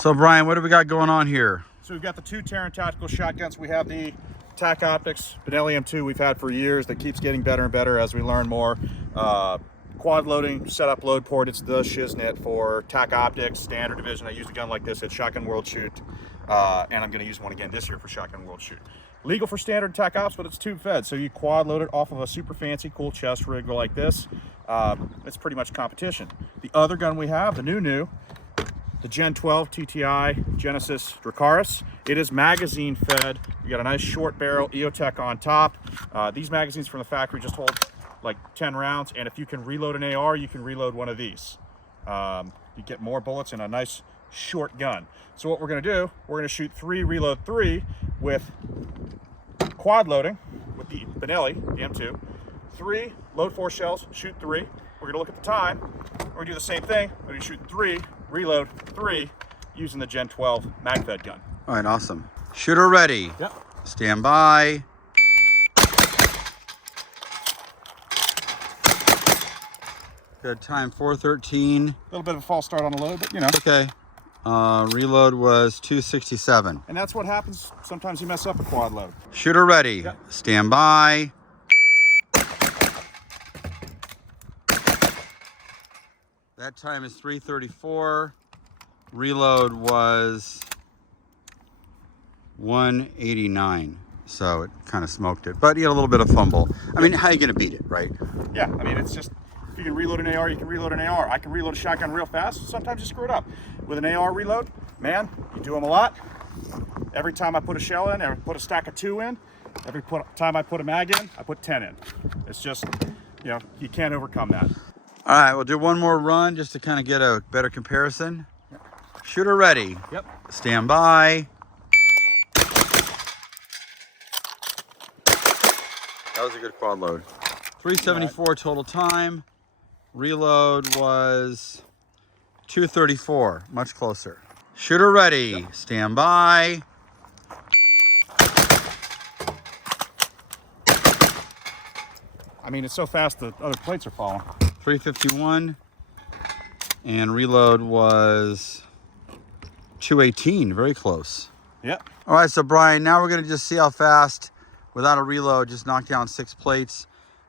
So Brian, what do we got going on here? So we've got the two Terran tactical shotguns. We have the TAC Optics Benelli M2 we've had for years that keeps getting better and better as we learn more. Quad loading, setup load port, it's the shiznit for TAC Optics, standard division. I used a gun like this at Shotgun World Shoot, and I'm gonna use one again this year for Shotgun World Shoot. Legal for standard TAC Ops, but it's tube fed. So you quad load it off of a super fancy, cool chest rig like this. It's pretty much competition. The other gun we have, the new, the Gen12 TTI Genesis Dracaris. It is magazine fed. You got a nice short barrel EOTech on top. These magazines from the factory just hold like 10 rounds, and if you can reload an AR, you can reload one of these. You get more bullets in a nice short gun. So what we're gonna do, we're gonna shoot 3, reload 3 with quad loading with the Benelli, the M2. 3, load 4 shells, shoot 3. We're gonna look at the time. We're gonna do the same thing. We're gonna shoot 3, reload 3 using the Gen12 mag-fed gun. All right, awesome. Shooter ready. Yep. Stand by. Good time, 4:13. A little bit of a false start on the load, but you know. Okay. Reload was 267. And that's what happens. Sometimes you mess up a quad load. Shooter ready. Yep. Stand by. That time is 3:34. Reload was 189. So it kind of smoked it, but you had a little bit of fumble. I mean, how are you gonna beat it, right? Yeah, I mean, it's just, if you can reload an AR, you can reload an AR. I can reload a shotgun real fast. Sometimes you screw it up. With an AR reload, man, you do them a lot. Every time I put a shell in, I put a stack of 2 in. Every time I put a mag in, I put 10 in. It's just, you know, you can't overcome that. All right, we'll do one more run just to kind of get a better comparison. Shooter ready. Yep. Stand by. That was a good quad load. 374 total time. Reload was 234, much closer. Shooter ready. Yep. Stand by. I mean, it's so fast the other plates are falling. 351. And reload was 218, very close. Yep. All right, so Brian, now we're gonna just see how fast, without a reload, just knock down 6 plates.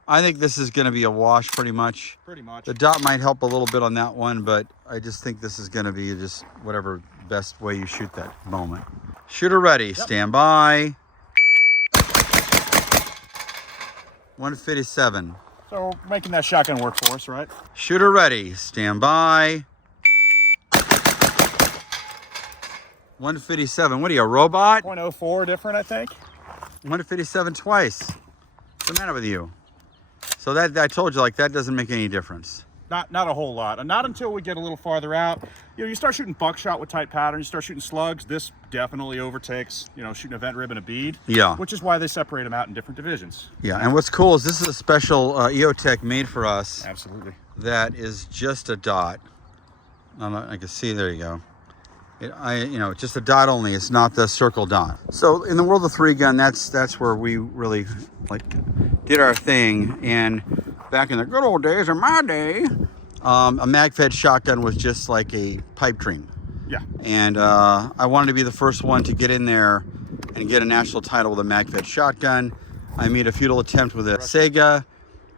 I think this is gonna be a wash pretty much. Pretty much. The dot might help a little bit on that one, but I just think this is gonna be just whatever best way you shoot that moment. Shooter ready, Yep. Stand by. 157. So we're making that shotgun work for us, right? Shooter ready, stand by. 157, what are you, a robot? 0.04 different, I think. 157 twice. What's the matter with you? So that, I told you, like, that doesn't make any difference. Not a whole lot. And not until we get a little farther out. You know, you start shooting buckshot with tight pattern, you start shooting slugs, this definitely overtakes, you know, shooting a vent rib and a bead. Yeah. Which is why they separate them out in different divisions. Yeah, and what's cool is this is a special EOTech made for us. Absolutely. That is just a dot. I can see, there you go. You know, just a dot only. It's not the circle dot. So in the world of 3-gun, that's where we really like did our thing. And back in the good old days, or my day, a mag-fed shotgun was just like a pipe dream. Yeah. And I wanted to be the first one to get in there and get a national title with a mag-fed shotgun. I made a futile attempt with a Sega,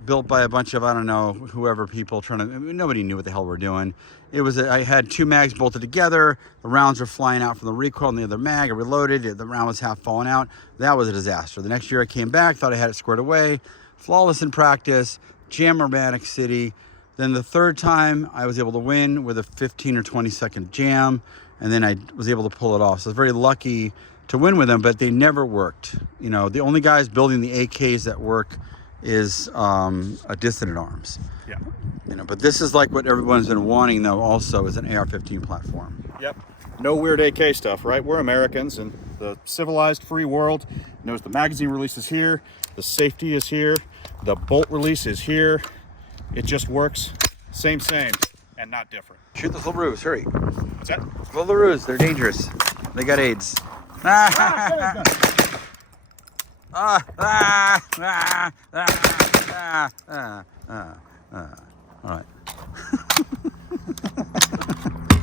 built by a bunch of, I don't know, whoever people trying to, nobody knew what the hell we're doing. It was, I had 2 mags bolted together. The rounds were flying out from the recoil on the other mag. I reloaded it. The round was half falling out. That was a disaster. The next year I came back, thought I had it squared away. Flawless in practice, jam-o-matic city. Then the third time I was able to win with a 15 or 20 second jam. And then I was able to pull it off. So I was very lucky to win with them, but they never worked. You know, the only guys building the AKs that work is a Dissident Arms. Yeah. You know, but this is like what everyone's been wanting, though, also is an AR-15 platform. Yep. No weird AK stuff, right? We're Americans, and the civilized free world knows the magazine release is here, the safety is here, the bolt release is here. It just works. Same, and not different. Shoot those little roos, hurry. What's that? Little roos, they're dangerous. They got AIDS. All right.